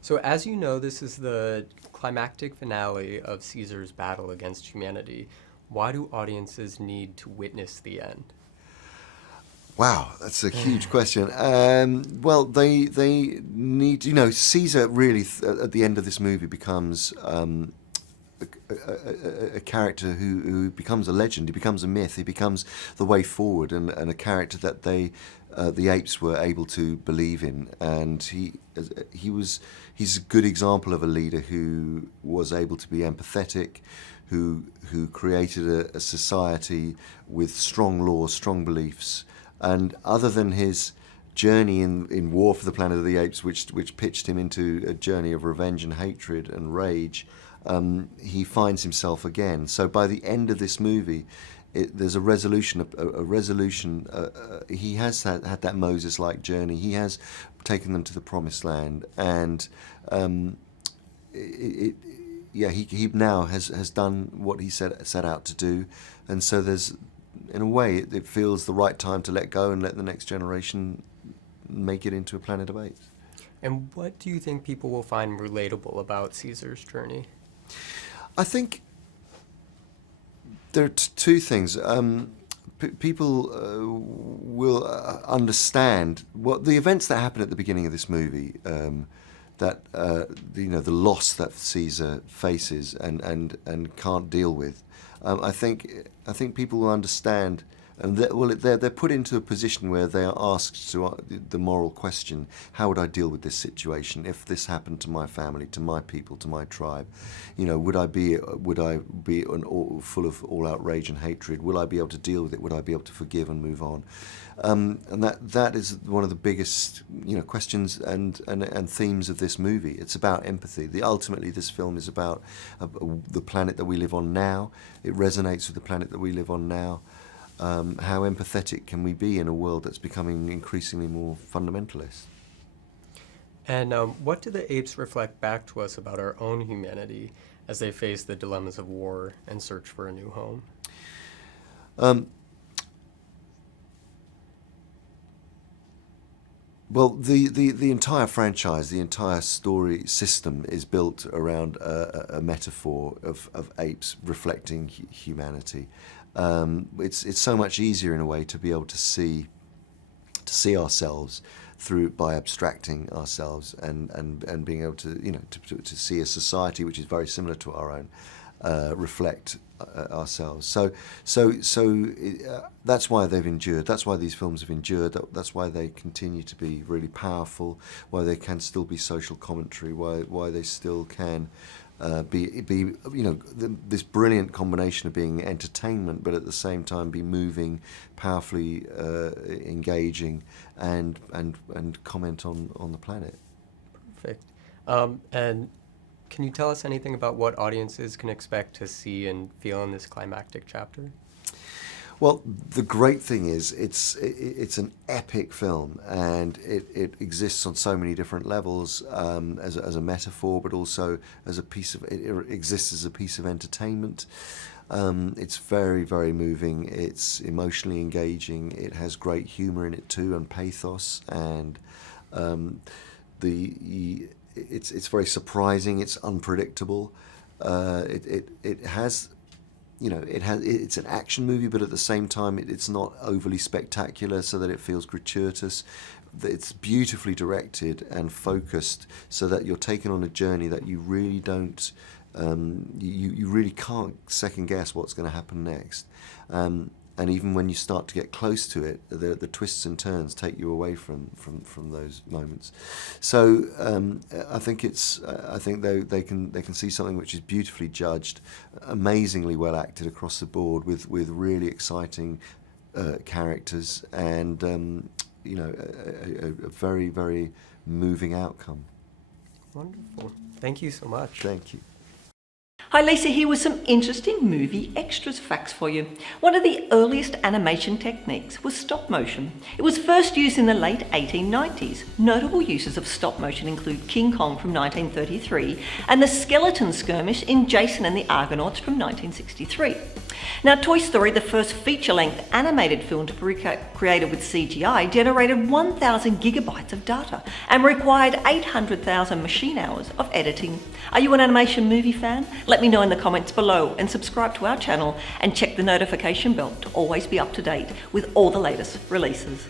So as you know, this is the climactic finale of Caesar's battle against humanity. Why do audiences need to witness the end? Wow, that's a huge question. Well, they need, Caesar really at the end of this movie becomes a character who becomes a legend. He becomes a myth. He becomes the way forward, and a character that the apes were able to believe in. And he's a good example of a leader who was able to be empathetic, who created a society with strong laws, strong beliefs. And other than his journey in War for the Planet of the Apes, which pitched him into a journey of revenge and hatred and rage, he finds himself again. So by the end of this movie, there's a resolution. He has had that Moses-like journey. He has taken them to the promised land, and he now has done what he set out to do. And so there's, in a way, it feels the right time to let go and let the next generation make it into a Planet of Apes. And what do you think people will find relatable about Caesar's journey? I think there are two things. People will understand what the events that happen at the beginning of this movie, the loss that Caesar faces and can't deal with. I think people will understand, and they're put into a position where they are asked the moral question: how would I deal with this situation if this happened to my family, to my people, to my tribe? Would I be full of all-out rage and hatred? Will I be able to deal with it? Would I be able to forgive and move on? And that is one of the biggest questions and themes of this movie. It's about empathy. Ultimately, this film is about the planet that we live on now. It resonates with the planet that we live on now. How empathetic can we be in a world that's becoming increasingly more fundamentalist? And what do the apes reflect back to us about our own humanity as they face the dilemmas of war and search for a new home? Well, the entire franchise, the entire story system is built around a metaphor of apes reflecting humanity. It's so much easier in a way to be able to see ourselves by abstracting ourselves and being able to to see a society which is very similar to our own reflect ourselves. So that's why they've endured. That's why these films have endured. That's why they continue to be really powerful. Why they can still be social commentary. Why they still can be this brilliant combination of being entertainment, but at the same time be moving, powerfully engaging, and comment on the planet. Perfect. And can you tell us anything about what audiences can expect to see and feel in this climactic chapter? Well, the great thing is it's an epic film, and it exists on so many different levels as a metaphor, but also as it exists as a piece of entertainment. It's very, very moving. It's emotionally engaging. It has great humor in it too, and pathos, and it's very surprising. It's unpredictable. It's an action movie, but at the same time, it's not overly spectacular, so that it feels gratuitous. It's beautifully directed and focused, so that you're taken on a journey that you really don't, you really can't second guess what's going to happen next. And even when you start to get close to it, the twists and turns take you away from those moments. So I think they can see something which is beautifully judged, amazingly well acted across the board, with really exciting characters, and a very, very moving outcome. Wonderful. Thank you so much. Thank you. Hi Lisa, here with some interesting movie extras facts for you. One of the earliest animation techniques was stop motion. It was first used in the late 1890s. Notable uses of stop motion include King Kong from 1933 and the skeleton skirmish in Jason and the Argonauts from 1963. Now, Toy Story, the first feature-length animated film to be created with CGI, generated 1,000 gigabytes of data and required 800,000 machine hours of editing. Are you an animation movie fan? Let me know in the comments below and subscribe to our channel and check the notification bell to always be up to date with all the latest releases.